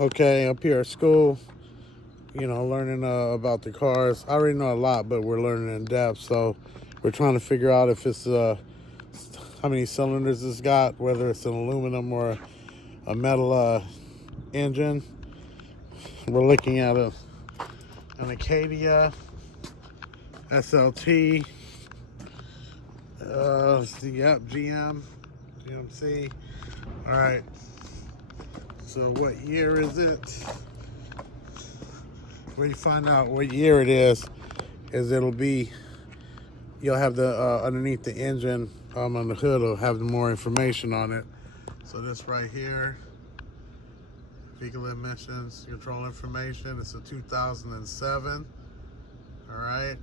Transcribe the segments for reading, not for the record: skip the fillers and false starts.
Okay, up here at school, learning about the cars. I already know a lot, but we're learning in depth. So we're trying to figure out if it's how many cylinders it's got, whether it's an aluminum or a metal engine. We're looking at an Acadia SLT. Yep, GMC. All right. So what year is it? Where you find out what year it is you'll have the underneath the engine on the hood will have more information on it. So this right here, vehicle emissions control information. It's a 2007. All right,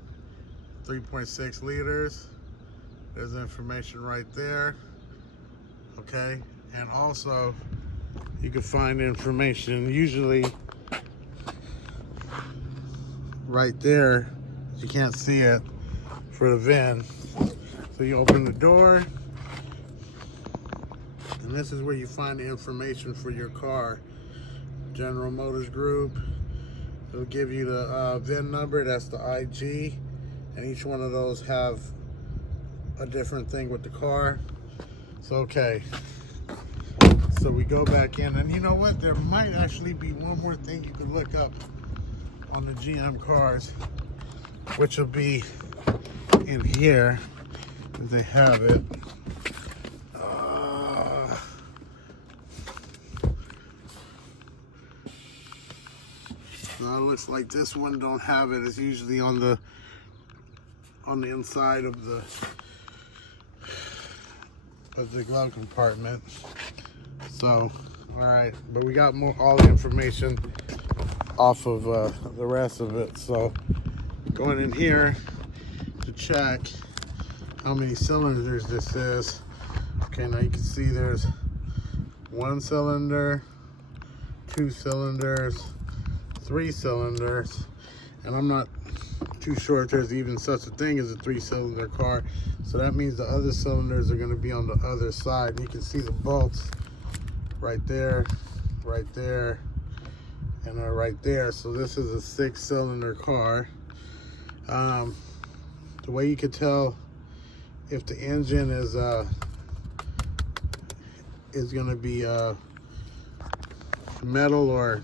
3.6 liters. There's information right there. Okay, and also you can find information usually right there. You can't see it for the VIN. So you open the door, and this is where you find the information for your car. General Motors Group. It'll give you the VIN number. That's the IG, and each one of those have a different thing with the car. So okay. So we go back in, and you know what? There might actually be one more thing you could look up on the GM cars, which will be in here if they have it. Now it looks like this one don't have it. It's usually on the inside of the glove compartment. So, all right, but we got all the information off of the rest of it. So, going in here to check how many cylinders this is. Okay, now you can see there's 1 cylinder, 2 cylinders, 3 cylinders, and I'm not too sure if there's even such a thing as a 3-cylinder car. So that means the other cylinders are going to be on the other side. You can see the bolts right there, and right there. So this is a 6-cylinder car. The way you could tell if the engine is going to be metal or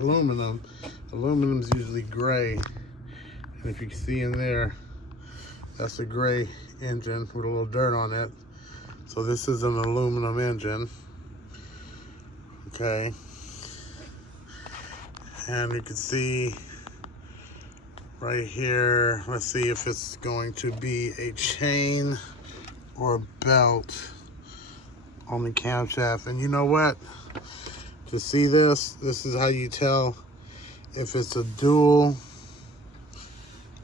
aluminum. Aluminum's usually gray, and if you can see in there, that's a gray engine with a little dirt on it. So this is an aluminum engine. Okay, and you can see right here, let's see if it's going to be a chain or belt on the camshaft. And you know what? To see this is how you tell if it's a dual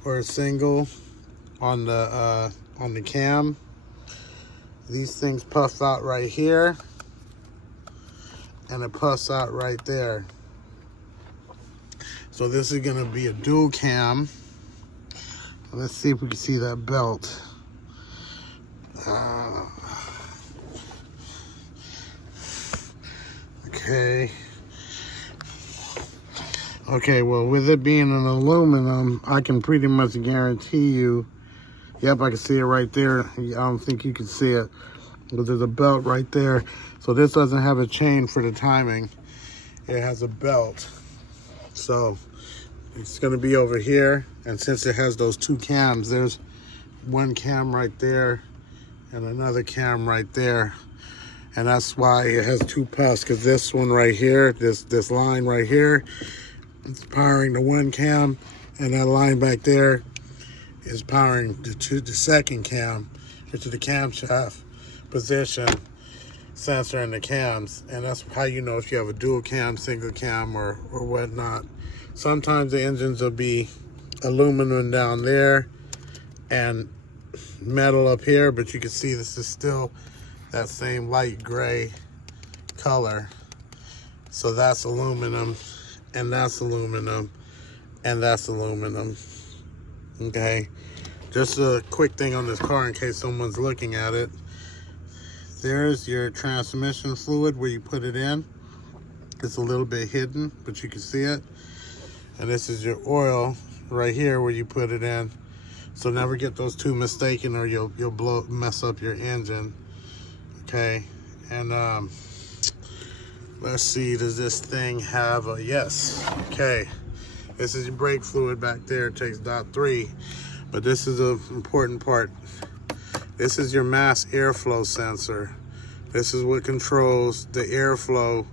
or a single on the cam. These things puff out right here, and it puffs out right there. So this is gonna be a dual cam. Let's see if we can see that belt. Okay, well, with it being an aluminum, I can pretty much guarantee you, yep, I can see it right there. I don't think you can see it, but there's a belt right there. So this doesn't have a chain for the timing. It has a belt. So it's gonna be over here, and since it has those 2 cams, there's 1 cam right there and another cam right there. And that's why it has 2 puffs, because this one right here, this line right here, it's powering the 1 cam, and that line back there is powering the 2nd cam, which is the camshaft position sensor in the cams. And that's how you know if you have a dual cam, single cam, or whatnot. Sometimes the engines will be aluminum down there and metal up here, but you can see this is still that same light gray color. So that's aluminum, and that's aluminum, and that's aluminum. Okay, just a quick thing on this car in case someone's looking at it. There's your transmission fluid where you put it in. It's a little bit hidden, but you can see it. And this is your oil right here where you put it in. So never get those two mistaken, or you'll mess up your engine. Okay, and let's see, does this thing have a yes? Okay, this is your brake fluid back there. It takes .3, but this is an important part. This is your mass airflow sensor. This is what controls the airflow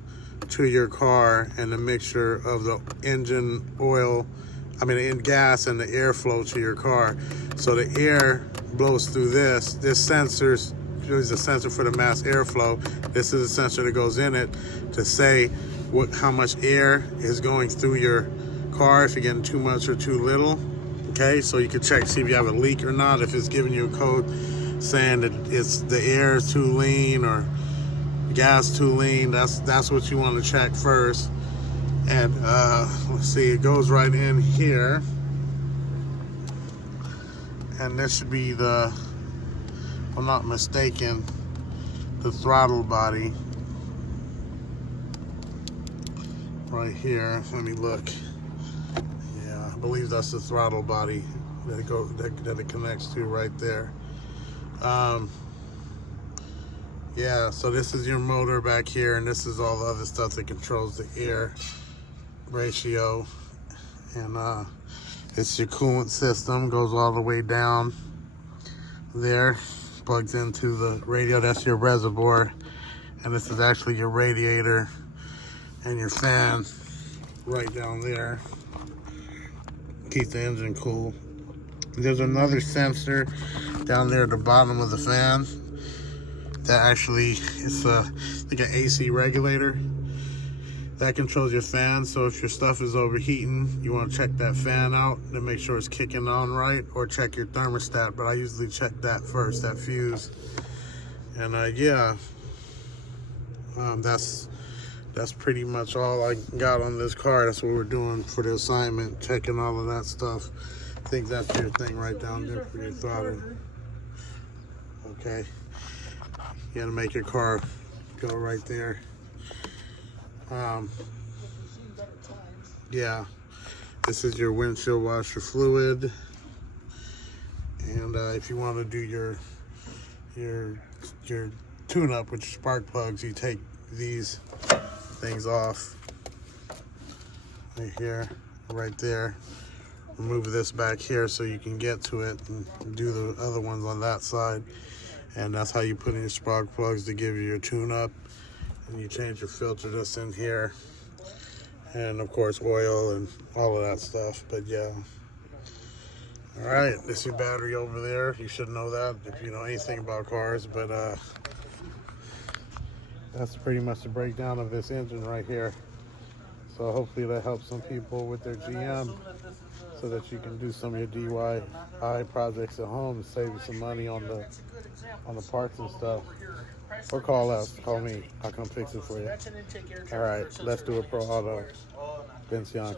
to your car and the mixture of the engine oil, in gas, and the airflow to your car. So the air blows through this. This sensor is a sensor for the mass airflow. This is a sensor that goes in it to say how much air is going through your car, if you're getting too much or too little. Okay, so you can check, see if you have a leak or not. If it's giving you a code saying that the air is too lean or gas too lean, that's what you want to check first. And let's see, it goes right in here, and this should be the, if I'm not mistaken, the throttle body right here. Let me look. Yeah, I believe that's the throttle body that it connects to right there. Yeah, so this is your motor back here, and this is all the other stuff that controls the air ratio. And it's your coolant system, goes all the way down there, plugs into the radio. That's your reservoir, and this is actually your radiator and your fan right down there. Keep the engine cool. There's another sensor down there at the bottom of the fan that actually is like an AC regulator that controls your fan. So if your stuff is overheating, you want to check that fan out to make sure it's kicking on right, or check your thermostat. But I usually check that first, that fuse. And yeah, that's pretty much all I got on this car. That's what we're doing for the assignment, checking all of that stuff. I think that's your thing right down there for your throttle. Okay, you gotta make your car go right there. Yeah, this is your windshield washer fluid. And if you want to do your tune-up with your spark plugs, you take these things off right here, right there. Remove this back here so you can get to it and do the other ones on that side. And that's how you put in your spark plugs to give you your tune-up. And you change your filter just in here, and of course oil and all of that stuff. But yeah, all right, this is your battery over there. You should know that if you know anything about cars. But that's pretty much the breakdown of this engine right here. So hopefully that helps some people with their GM, so that you can do some of your DIY projects at home and save you some money on the parts and stuff. Or call us, call me, I'll come fix it for you. All right, let's do a Pro Auto. Vince Young.